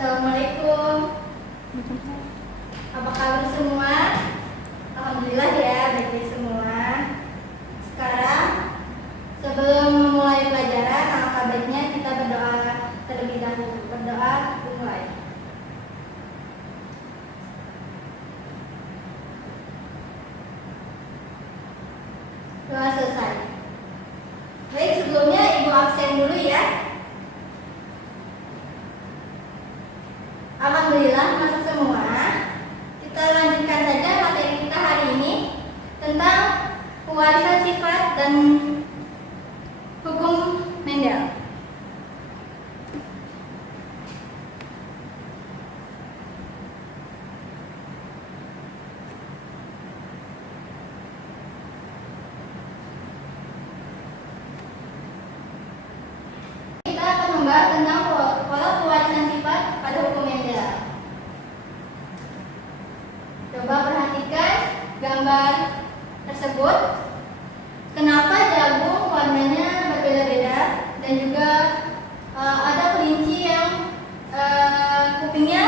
Assalamualaikum. Apa kabar semua? Alhamdulillah ya, baik semua. Sekarang sebelum memulai pelajaran, alangkah baiknya kita berdoa terlebih dahulu. Berdoa dimulai. Doa selesai. Baik, sebelumnya Ibu absen dulu ya. Alhamdulillah masuk semua. Kita lanjutkan saja materi kita hari ini tentang pewarisan sifat dan hukum Mendel. Kita akan membahas tentang pola pewarisan sifat pada hukum Mendel. Coba perhatikan gambar tersebut. Kenapa jagung warnanya berbeda-beda dan juga ada kelinci yang kupingnya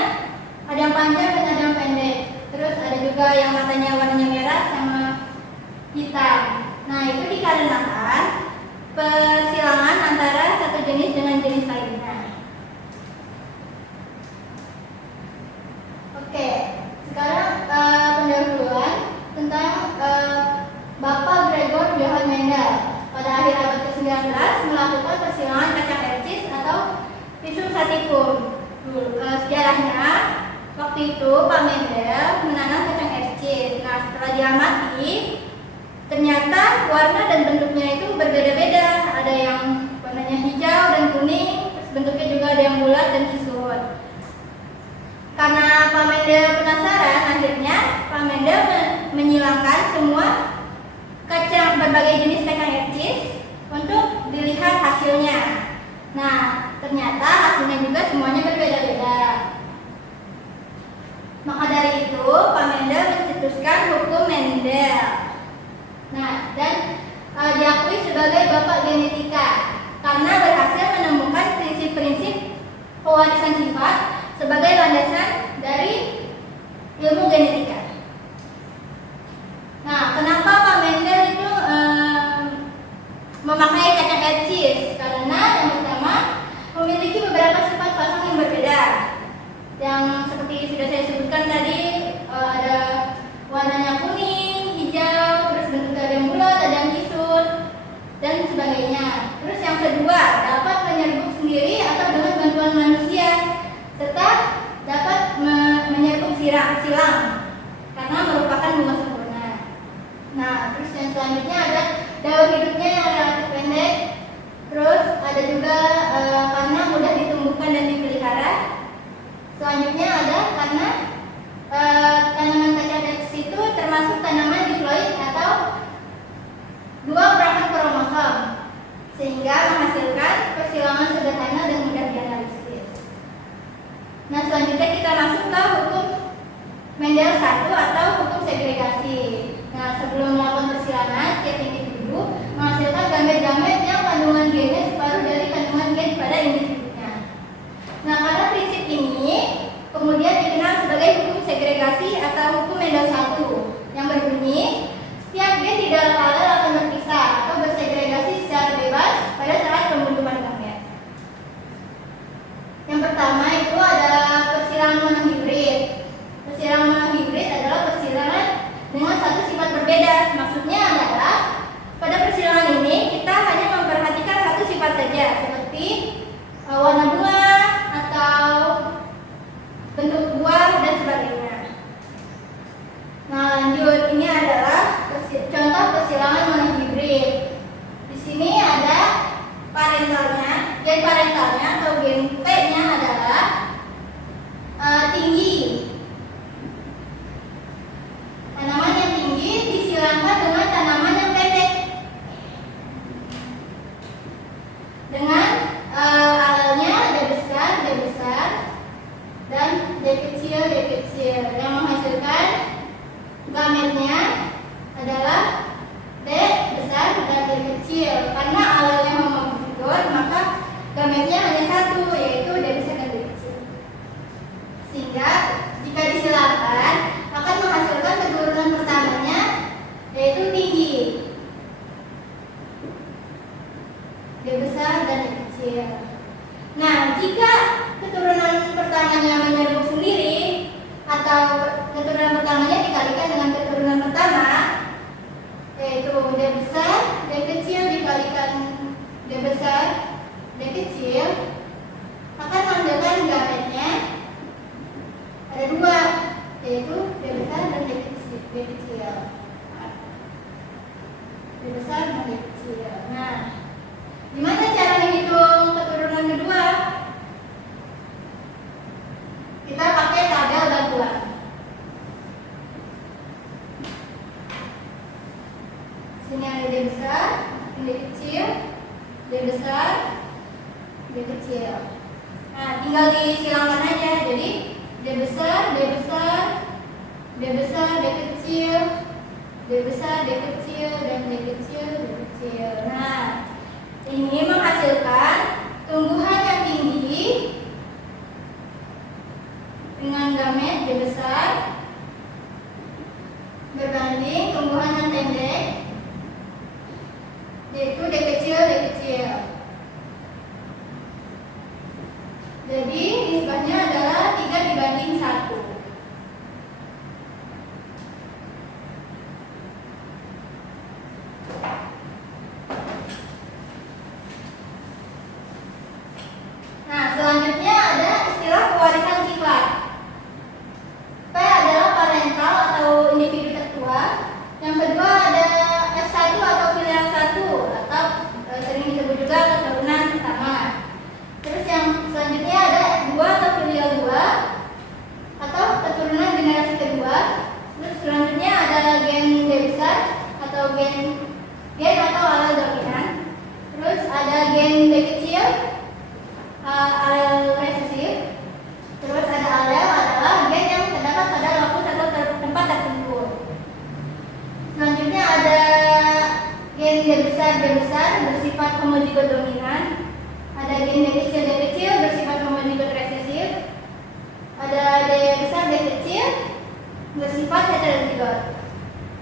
ada yang panjang dan ada yang pendek. Terus ada juga yang matanya warnanya merah sama hitam. Nah, itu dikarenakan persilangan antara satu jenis dengan jenis lainnya. Oke, sekarang pendahuluan tentang Bapak Gregor Johann Mendel pada akhir abad ke-19 melakukan persilangan kacang ercis atau Rhizum sativum. Sejarahnya, waktu itu Pak Mendel menanam kacang ercis. Nah, setelah diamati, ternyata warna dan bentuknya itu berbeda-beda. Ada yang warnanya hijau dan kuning, terus bentuknya juga ada yang bulat dan kisut. Karena Pak Mendel penasaran, akhirnya Pak Mendel menyilangkan semua berbagai jenis kacang ercis untuk dilihat hasilnya. Nah, ternyata hasilnya juga semuanya berbeda-beda. Maka dari itu Pak Mendel mencetuskan hukum Mendel. Nah, dan diakui sebagai bapak genetika karena berhasil menemukan prinsip-prinsip pewarisan sifat sebagai landasan dari ilmu genetika. Nah, kenapa Pak Mendel itu memakai kacang ercis? Karena yang pertama memiliki beberapa sifat pasang yang berbeda. Yang seperti sudah saya sebutkan tadi, ada warnanya kuning, hijau, terus bentuknya ada yang bulat, ada yang kisut, dan sebagainya. Terus yang kedua, dapat menyerbuk sendiri atau dengan bantuan manusia, serta dapat menyerbuk silang karena merupakan bunga sempurna. Nah, terus yang selanjutnya ada daur hidupnya yang relatif pendek. Terus ada juga karena mudah ditumbuhkan dan dipelihara. Selanjutnya ada karena tanaman kacang ercis itu termasuk tanaman diploid atau dua perangkat kromosom, sehingga menghasilkan persilangan sederhana dan mudah dianalisis. Nah, selanjutnya kita masuk ke hukum Mendel 1 atau hukum segregasi. Nah, sebelum melakukan persilangan, setiap individu menghasilkan gamet-gamet yang kandungan gennya separuh dari kandungan gen pada individunya. Nah, karena prinsip ini kemudian dikenal sebagai hukum segregasi atau hukum Mendel 1 yang berbunyi setiap gen di dalam alel akan berpisah atau bersegregasi secara bebas pada saat pembentukan gamet. Yang pertama itu ada persilangan monohibrid. Persilangan monohibrid adalah persilangan dengan satu sifat berbeda. Maksudnya adalah pada persilangan ini kita hanya memperhatikan satu sifat pertamanya menyeruput sendiri atau keturunan pertamanya dikalikan dengan keturunan pertama, yaitu D besar, D kecil dikalikan D besar, D kecil, akan menghasilkan gametnya ada dua, yaitu D besar dan D kecil. D besar dan D kecil. Nah, gimana cara menghitung keturunan kedua? Kita pakai tabel bantuan. Sini ada D besar, D kecil, D besar, D kecil. Nah, tinggal disilangkan aja. Jadi D besar, D besar, D besar, D kecil, D besar, D kecil, dan D kecil, D kecil. Nah, ini menghasilkan tumbuhan yang tinggi dengan gamet D besar berbanding tumbuhan yang pendek, yaitu D kecil, D kecil. Jadi nisbahnya adalah 3:1. Nah, selanjutnya ada istilah pewarisan sifat. P adalah parental atau individu tertua. Yang kedua ada F1 atau filial 1 atau sering disebut juga keturunan pertama. Terus yang selanjutnya ada F2 atau filial 2 atau keturunan generasi kedua. Terus selanjutnya ada gen D besar atau gen atau alel dominan. Terus ada gen D kecil, alel resesif. Terus ada alel adalah gen yang terdapat pada lokus atau tempat tertentu. Selanjutnya ada gen D besar bersifat homozigot dominan. Ada gen D kecil bersifat homozigot resesif. Ada D besar D kecil bersifat heterozigot.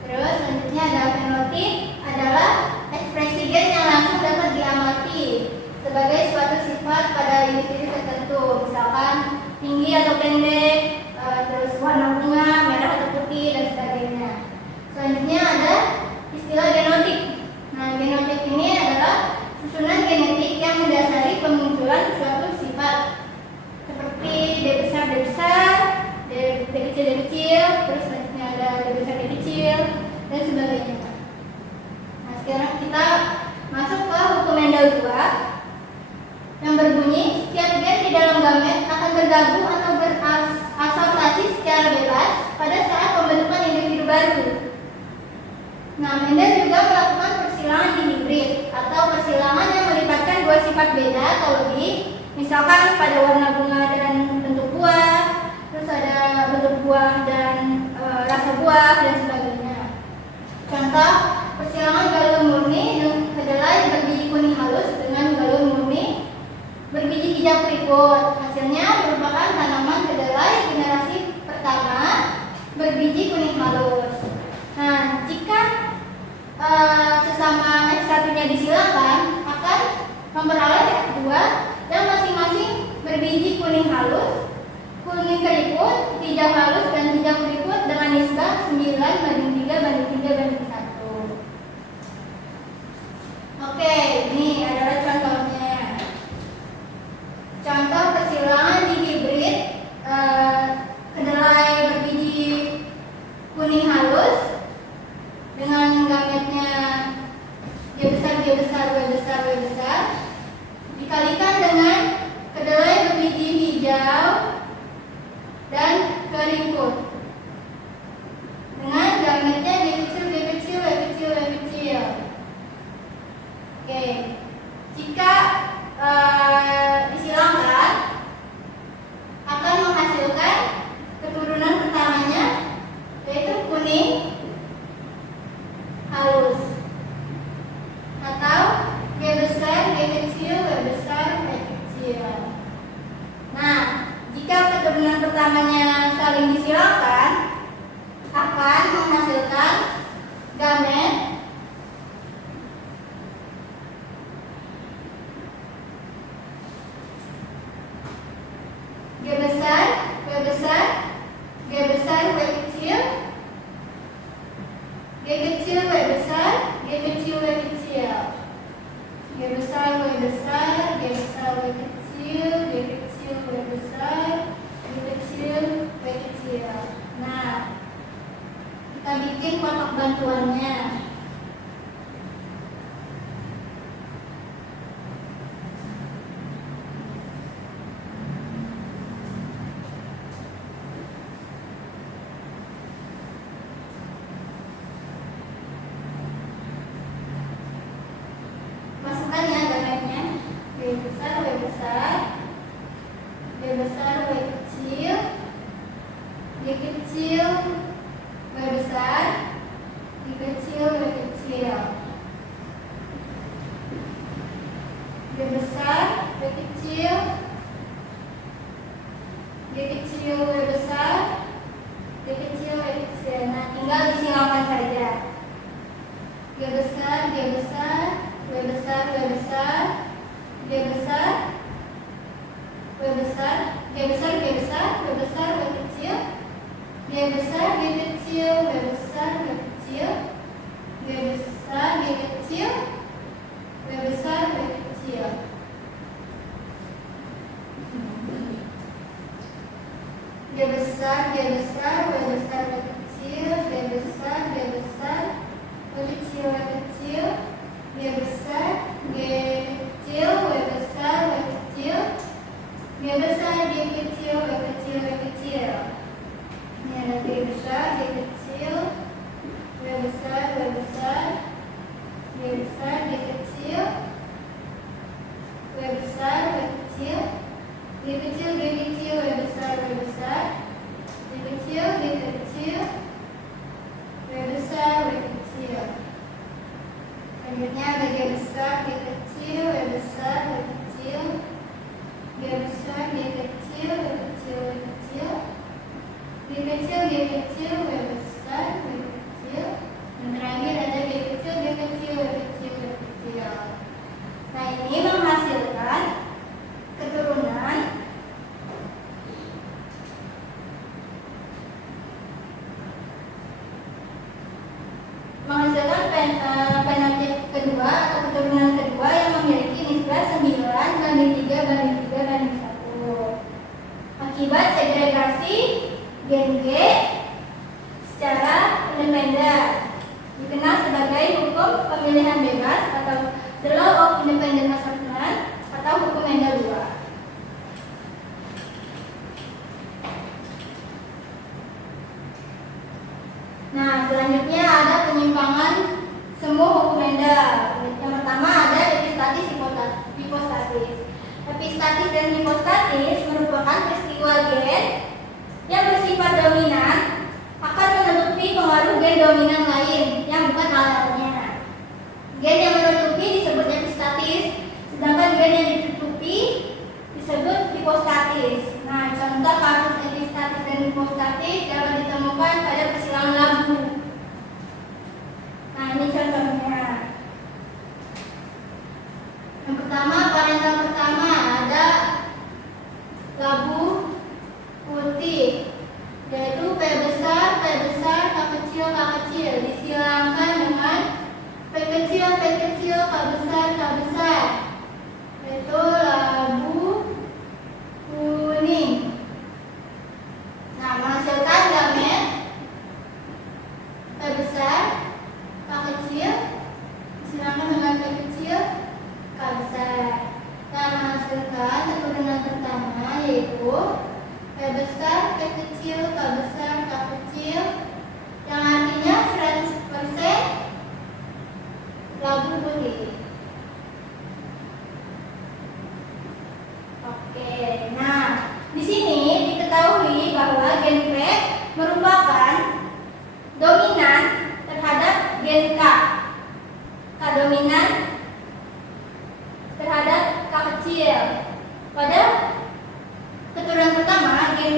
Terus selanjutnya ada fenotip, adalah ekspresi gen yang langsung dapat diamati sebagai suatu sifat pada individu tertentu, misalkan tinggi atau pendek, terus warna bunga, merah atau putih, dan sebagainya. Selanjutnya ada istilah genotip. Nah, genotip ini adalah susunan genetik yang mendasari pemunculan suatu sifat seperti D besar, D kecil, terus selanjutnya ada D besar, D kecil, dan sebagainya. Nah, sekarang kita masuk ke hukum Mendel 2 yang berbunyi setiap gen di dalam gamet akan bergabung atau berasosiasi secara bebas pada saat pembentukan individu baru. Nah, Mendel juga melakukan persilangan di hibrid atau persilangan yang melibatkan dua sifat beda atau lebih, misalkan pada warna bunga dan bentuk buah, terus ada bentuk buah dan rasa buah, dan sebagainya. Contoh, persilangan galon murni kedelai berbiji kuning halus dengan galon murni berbiji hijau keriput. Hasilnya merupakan tanaman kedelai generasi pertama berbiji kuning halus. Nah, jika sesama F1-nya disilangkan, akan memperoleh F2 yang masing-masing berbiji kuning halus, kuning keriput, hijau halus, dan hijau keriput dengan nisbah 9:3:3:1. Oke, ini adalah contohnya. Contoh persilangan di hibrid kedelai berbiji kuning halus dengan gametnya Y besar dikalikan dengan kedelai berbiji hijau dan keriput dengan gametnya Y kecil. Oke, jika disilangkan akan menghasilkan keturunan pertamanya, yaitu kuning halus atau Y besar, Y kecil. Nah, jika keturunan pertamanya saling disilangkan akan menghasilkan gamet Y besar, besar, G besar, W kecil, G kecil, W besar, G kecil, W kecil, G besar, W besar, G besar, W kecil, G kecil, W besar, G kecil, W kecil. Nah, kita bikin kotak bantuannya. Masukkan ya gambarnya. W besar, W besar, W besar, W kecil, G kecil, W besar, G kecil, W kecil, G besar, W kecil, G kecil, W besar, G kecil, W kecil. Nah, tinggal disilakan saja. G besar, G besar, W besar, W besar, G besar, W besar, G besar, G besar, W besar, W kecil, G besar, G kecil, W besar, W kecil, G besar, G kecil, W besar, W kecil. G besar, G besar, W besar, W kecil, G besar, G besar, W kecil, W kecil, G besar, G kecil, W besar, W kecil, G besar, G kecil, W kecil, W kecil. Ini ada G besar, G kecil, W besar, W besar, G besar, G kecil, W besar, W kecil, G kecil, G kecil, W besar, W besar, G kecil, G kecil, W besar, W kecil. Selanjutnya ada G besar, G kecil, W besar, W kecil, G besar, G kecil, W kecil, W kecil, G kecil, G kecil, W besar, W kecil. Dan terakhir ada G kecil, G kecil, W kecil, W kecil. Nah, ini menghasilkan keturunan penotip kedua atau keturunan kedua yang memiliki nisbah 9:3:3:1 akibat segregasi gen G secara independen, dikenal sebagai hukum pemilihan bebas atau the law of independent assortment atau hukum Mendel II. Nah, selanjutnya ada penyimpangan semu hukum Mendel. Yang pertama ada epistatis, hipostatis. Epistatis dan hipostatis merupakan peristiwa gen yang bersifat dominan akan menutupi pengaruh gen dominan lain yang bukan alelnya. Gen yang menutupi disebut epistatis, sedangkan gen yang ditutupi disebut hipostatis. Nah, contoh kasus epistatis dan hipostatis dapat ditemukan pada persilangan labu. Nah, ini contohnya. Yang pertama, parental pertama ada labu putih, yaitu P besar, K kecil disilangkan dengan P kecil, K besar, yaitu labu kuning. Nah, menghasilkan gamet P besar, K kecil disilangkan dengan P kecil, K besar. Nah, menghasilkan keturunan pertama yaitu P besar, P kecil, K besar, K kecil, yang artinya 100% labu putih. Oke, nah di sini diketahui bahwa gen P merupakan dominan terhadap gen K. K dominan terhadap K kecil. Pada keturunan pertama, gen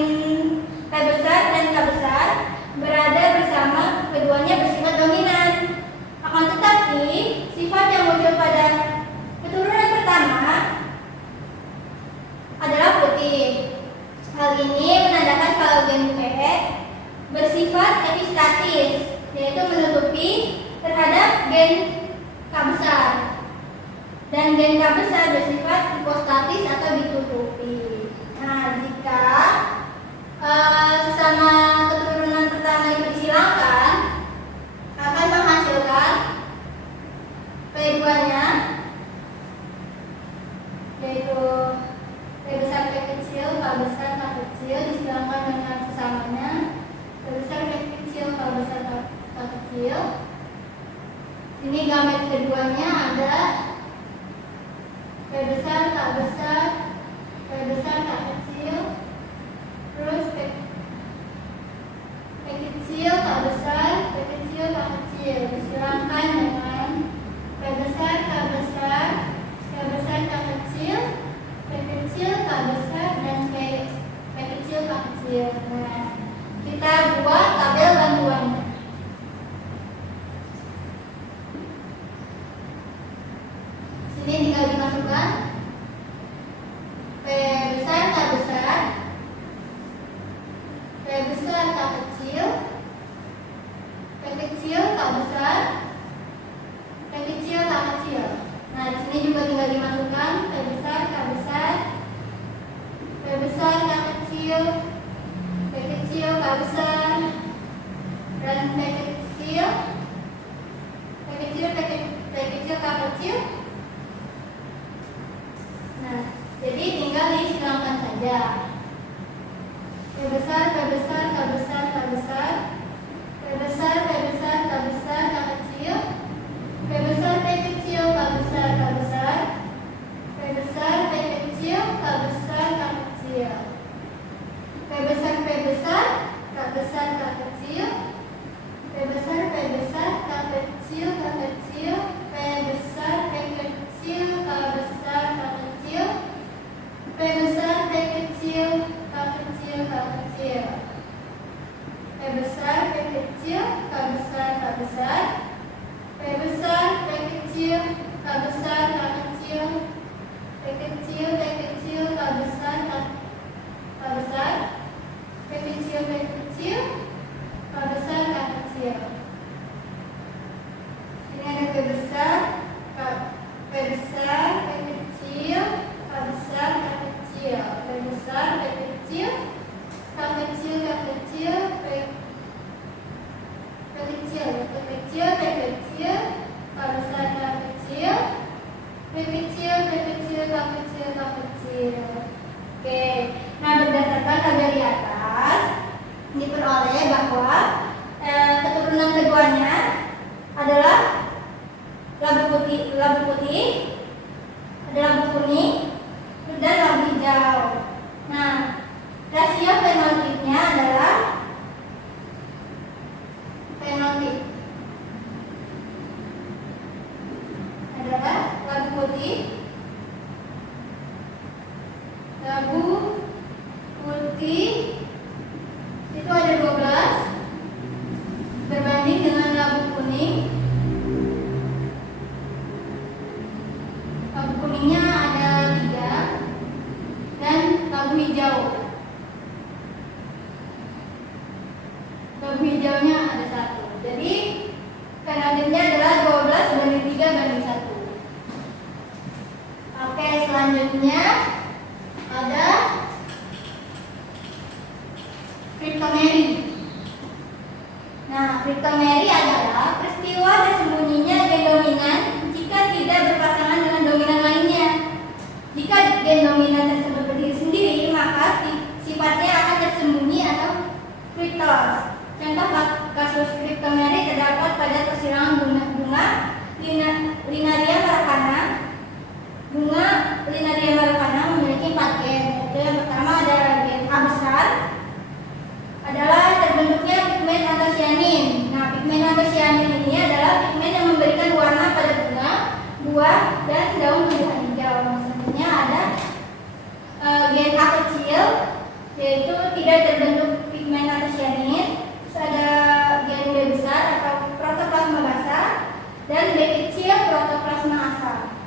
P besar dan K besar berada bersama, keduanya bersifat dominan. Akan tetapi, sifat yang muncul pada keturunan pertama adalah putih. Hal ini menandakan kalau gen P bersifat epistatis, yaitu menutupi terhadap gen K besar. Dan gen K besar bersifat hipostatis atau ditutupi. Nah, jika sesama keturunan pertama itu disilangkan, akan menghasilkan P2-nya, yaitu P besar P kecil, K besar K kecil disilangkan dengan sesamanya P besar P kecil, K besar K kecil. Ini gamet keduanya ada P besar K besar P besar K kecil, terus P kecil K besar P kecil K kecil disilangkan dengan P besar K besar K besar K kecil, P kecil K besar dan P kecil K kecil. Nah, kita buat tabel bantuannya. Sini tinggal dimasukkan P besar K besar P besar K kecil, P kecil K besar, P kecil K kecil. Nah, di sini juga tinggal dimasukkan P besar K besar, P besar K kecil, P kecil K besar, dan P kecil K kecil. Nah, jadi tinggal disilangkan saja. P besar K besar K besar K besar, P besar P besar K besar K kecil, P besar P kecil K besar K besar, P besar P kecil K besar K kecil, P besar P besar K besar K kecil, P besar P besar K kecil K kecil, P besar P kecil K besar K kecil, P besar P kecil K kecil K kecil, P besar P kecil K besar K besar, P besar P kecil K besar K kecil, P kecil P kecil K besar K besar, P kecil P kecil K besar K kecil. Ini ada P besar P besar P kecil K besar K kecil, P besar P kecil K kecil K kecil, P kecil P kecil P kecil K besar K kecil, P kecil P kecil K kecil K kecil. Oke, nah berdasarkan tabel di atas diperoleh bahwa keturunan keduanya adalah labu putih, ada labu kuning, dan labu hijau. Nah, rasio fenotipnya adalah labu putih, itu ada 12 berbanding dengan labu kuning. Labu kuningnya ada 3 dan labu hijau. Labu hijaunya ada 1. Jadi fenotipnya adalah 12 banding 3 banding 1. Oke, selanjutnya ada cryptomery. Nah, cryptomery adalah peristiwa tersembunyinya gen dominan jika tidak berpasangan dengan dominan lainnya. Jika gen dominan tersebut berdiri sendiri, maka sifatnya akan tersembunyi atau cryptos. Contoh kasus cryptomery terdapat pada persilangan bunga Linaria maracana. Bunga Linaria maracana memiliki 4 gen. Yang pertama adalah gen A besar, adalah terbentuknya pigmen antosianin. Nah, pigmen antosianin ini adalah pigmen yang memberikan warna pada bunga, buah, dan daun tumbuhan hijau. Selanjutnya ada gen A kecil, yaitu tidak terbentuk pigmen antosianin. Terus ada gen B besar atau protoplasma basah, dan B kecil protoplasma asam.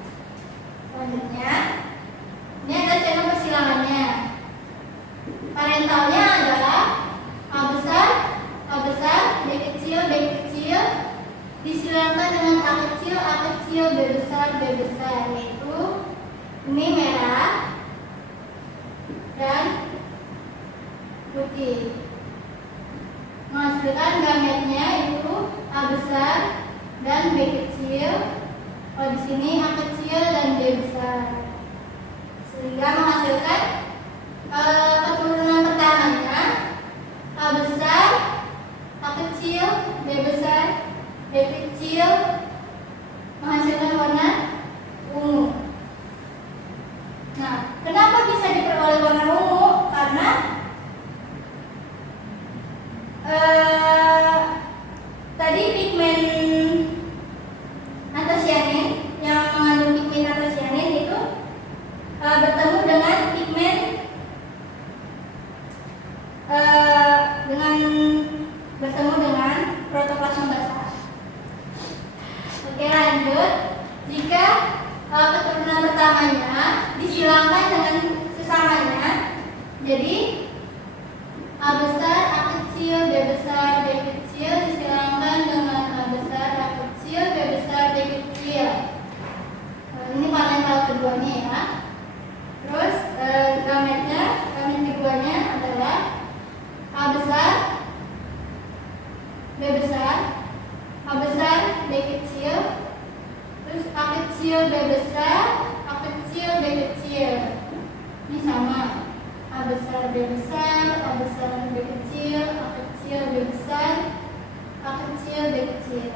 Selanjutnya, ini ada channel persilangannya. Parentalnya adalah Disilakan dengan A kecil, B besar, yaitu ini merah dan putih. Menghasilkan gametnya itu A besar dan B kecil. Kalau di sini A kecil dan B besar, sehingga menghasilkan keturunan pertamanya A besar, A kecil, B besar, B kecil, menghasilkan warna ungu. Nah, kenapa bisa diperoleh warna ungu? Karena tadi pigmen antosianin yang mengandung pigmen antosianin itu bertemu dengan pigmen dengan protoplasma basal. Oke, lanjut. Jika keturunan pertamanya disilangkan dengan sesamanya, jadi A besar, A kecil, B besar, B kecil disilangkan dengan A besar, A kecil, B besar, B kecil. Ini parental keduanya ya. Terus gamet keduanya adalah A besar, B besar, A besar, B kecil, terus A kecil, B besar, A kecil, B kecil. Ini sama. A besar, B besar, A besar, B kecil, A kecil, B besar, A kecil, B kecil.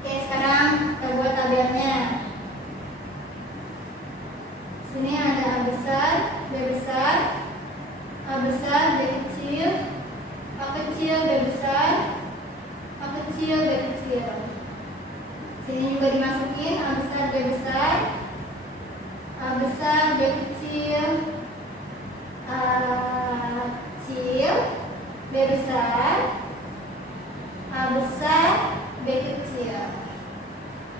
Oke, sekarang kita buat tabelnya. Sini ada A besar, B besar, A besar, B kecil, A kecil, B besar, A kecil, B kecil. Sini juga dimasukin A besar, B besar, A besar, B kecil, A kecil, B besar, A besar, B kecil.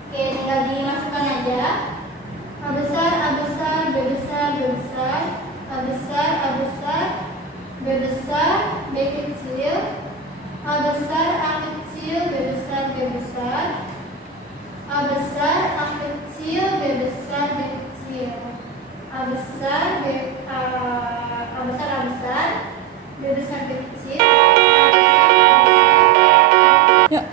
Oke, tinggal dimasukkan aja. A besar, B besar, B besar, A besar, B besar, B kecil, A besar, A kecil, B besar, B besar, A besar, A kecil, B besar, B kecil, A besar, B besar, B besar, B kecil, Ya.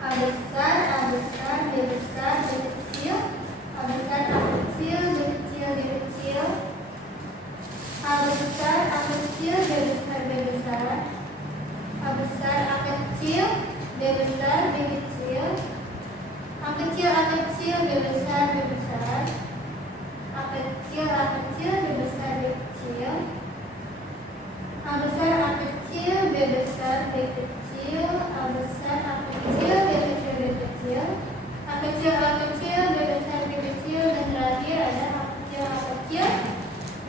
A besar, B besar, B kecil, A besar, A kecil, B kecil, B kecil, A besar, A kecil, B besar, B besar, A besar, A kecil, B besar, B kecil, A kecil, A kecil, B besar, B besar, A kecil, A kecil, B besar, B kecil, A besar, A kecil, B besar, B kecil, A besar, A kecil, B kecil, B kecil, A kecil, A kecil, B besar, B kecil, dan terakhir ada A kecil, A kecil,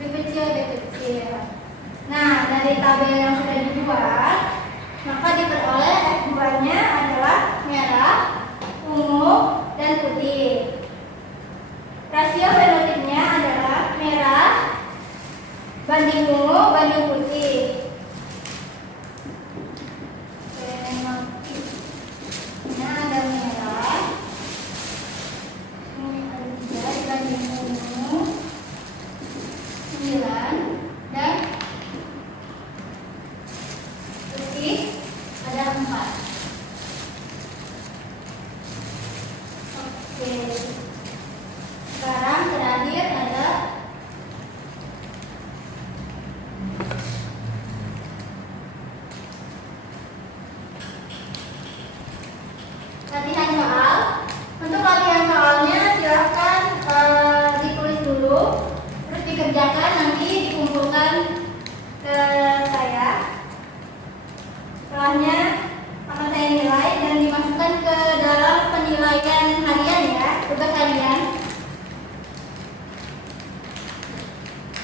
B kecil, B kecil. Nah, dari tabel yang sudah dibuat, maka diperoleh F2-nya adalah merah, ungu, dan putih. Rasio fenotipnya adalah merah banding ungu banding putih. Fenotipnya ada merah, ini ada 3 dibanding ungu 9, dan putih ada 4. Oke. Sekarang terakhir ada latihan soal. Untuk latihan soalnya silahkan ditulis dulu, terus dikerjakan, nanti dikumpulkan ke saya. Setelahnya akan saya nilai dan dimasukkan ke dalam penilaian harian ya, tugas harian.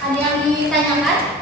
Ada yang ditanyakan?